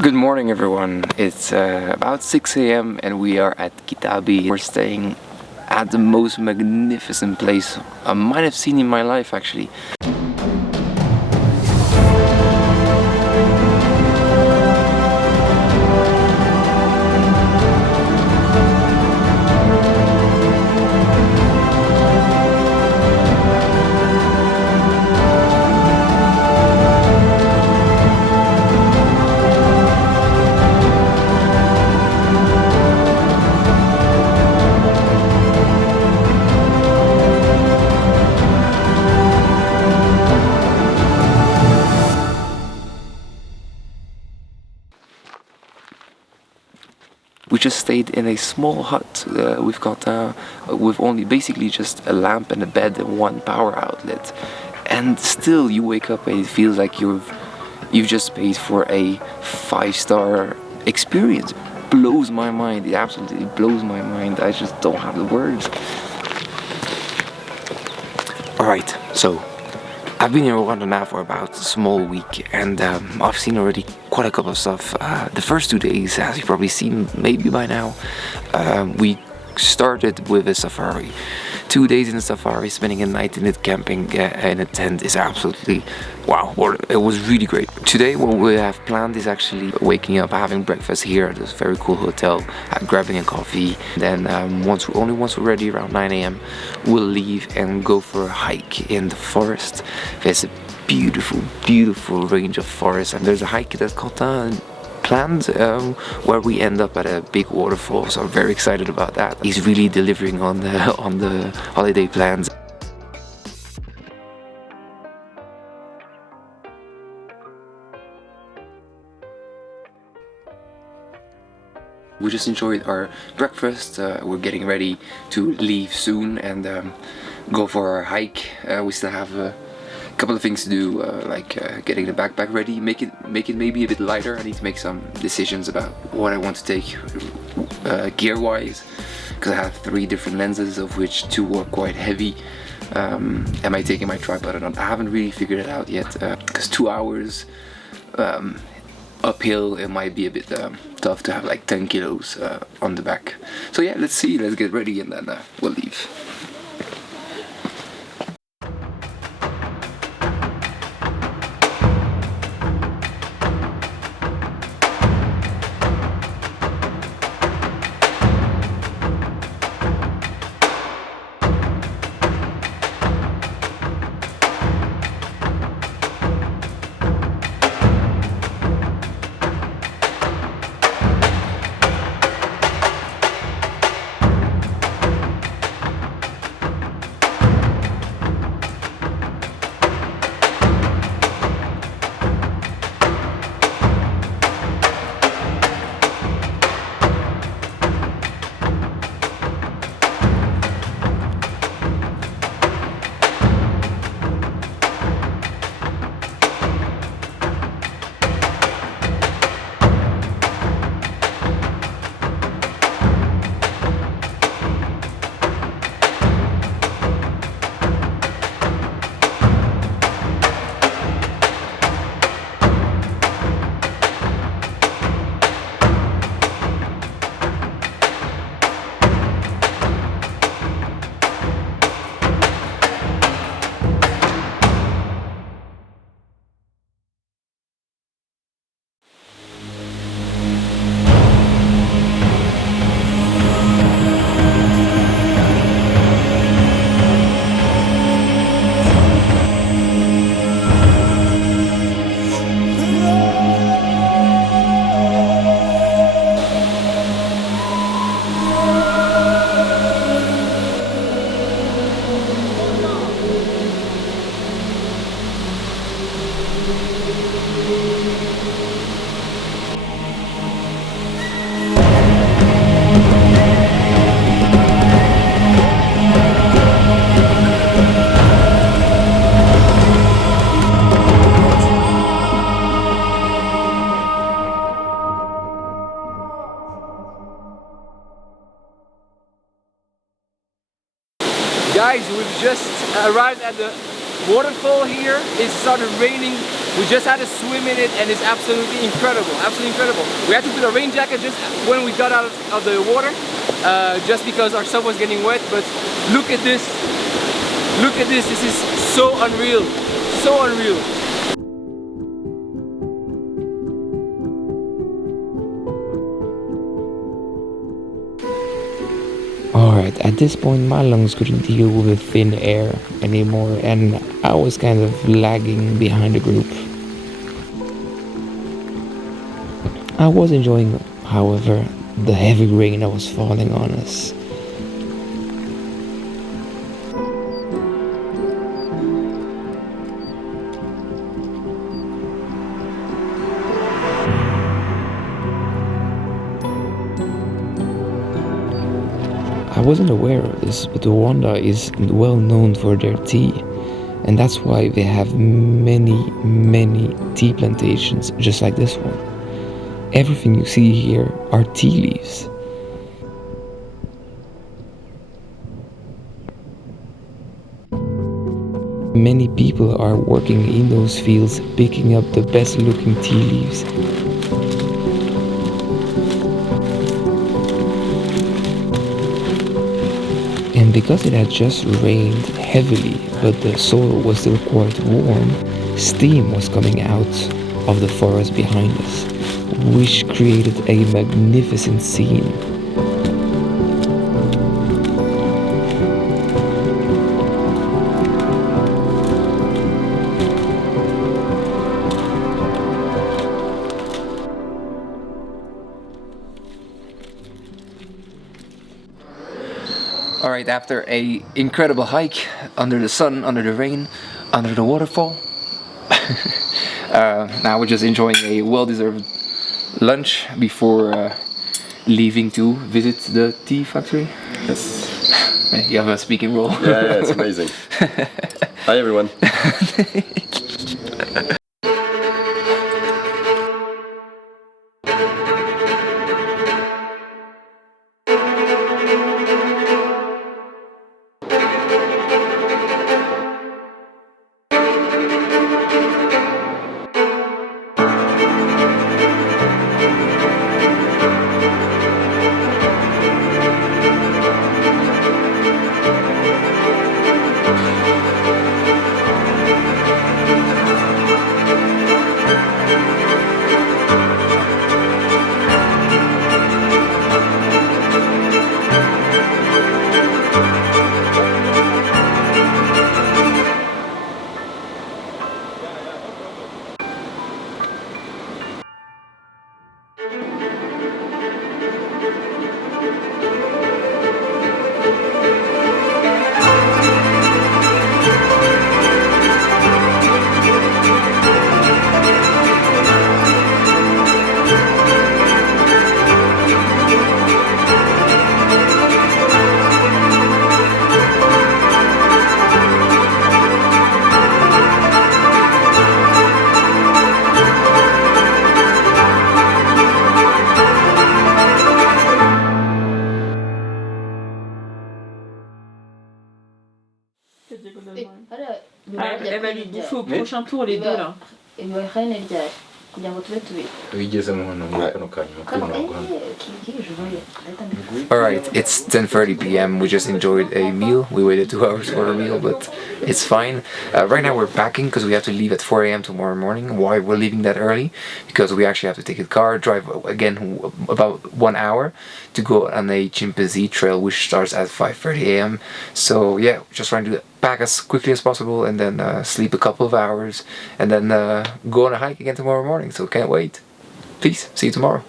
Good morning, everyone. It's about 6 a.m. and we are at Kitabi. We're staying at the most magnificent place I might have seen in my life, actually. We just stayed in a small hut. We've only basically just a lamp and a bed and one power outlet, and still you wake up and it feels like you've just paid for a 5-star experience. Blows my mind. It absolutely blows my mind. I just don't have the words. Alright, so I've been in Rwanda now for about a small week, and I've seen already quite a couple of stuff. The first 2 days, as you've probably seen maybe by now, we started with a safari. 2 days in a safari, spending a night in it, camping in a tent is absolutely wow. It was really great. Today what we have planned is actually waking up, having breakfast here at this very cool hotel, grabbing a coffee. Then once we're ready around 9 a.m. we'll leave and go for a hike in the forest. There's a beautiful range of forests, and there's a hike that's called planned where we end up at a big waterfall, so I'm very excited about that. He's really delivering on the holiday plans. We just enjoyed our breakfast. We're getting ready to leave soon and go for our hike. We still have a couple of things to do, like getting the backpack ready, make it maybe a bit lighter. I need to make some decisions about what I want to take gear-wise, because I have 3 different lenses, of which 2 are quite heavy. Am I taking my tripod or not? I haven't really figured it out yet, because 2 hours uphill, it might be a bit tough to have like 10 kilos on the back. So yeah, let's get ready and then we'll leave. Guys, we've just arrived at the waterfall here. It started raining We just had a swim in it and it's absolutely incredible, absolutely incredible. We had to put a rain jacket just when we got out of the water, just because our stuff was getting wet, but look at this. Look at this, this is so unreal, so unreal. Alright, at this point my lungs couldn't deal with the thin air anymore and I was kind of lagging behind the group. I was enjoying, however, the heavy rain that was falling on us. I wasn't aware of this, but Rwanda is well known for their tea, and that's why they have many tea plantations just like this one. Everything you see here are tea leaves. Many people are working in those fields picking up the best looking tea leaves. And because it had just rained heavily, but the soil was still quite warm, steam was coming out of the forest behind us, which created a magnificent scene. Alright, after a incredible hike, under the sun, under the rain, under the waterfall, now we're just enjoying a well-deserved lunch before leaving to visit the tea factory. Yes. You have a speaking role. Yeah, it's amazing. Hi everyone. Elle va lui bouffer au prochain tour les deux là. Alright, it's 10:30 p.m. We just enjoyed a meal. We waited 2 hours for a meal, but it's fine. Right now we're packing because we have to leave at 4 a.m. tomorrow morning. Why we're leaving that early? Because we actually have to take a car, drive again about 1 hour to go on a chimpanzee trail which starts at 5:30 a.m. So yeah, just trying to pack as quickly as possible and then sleep a couple of hours and then go on a hike again tomorrow morning. So can't wait. Peace. See you tomorrow.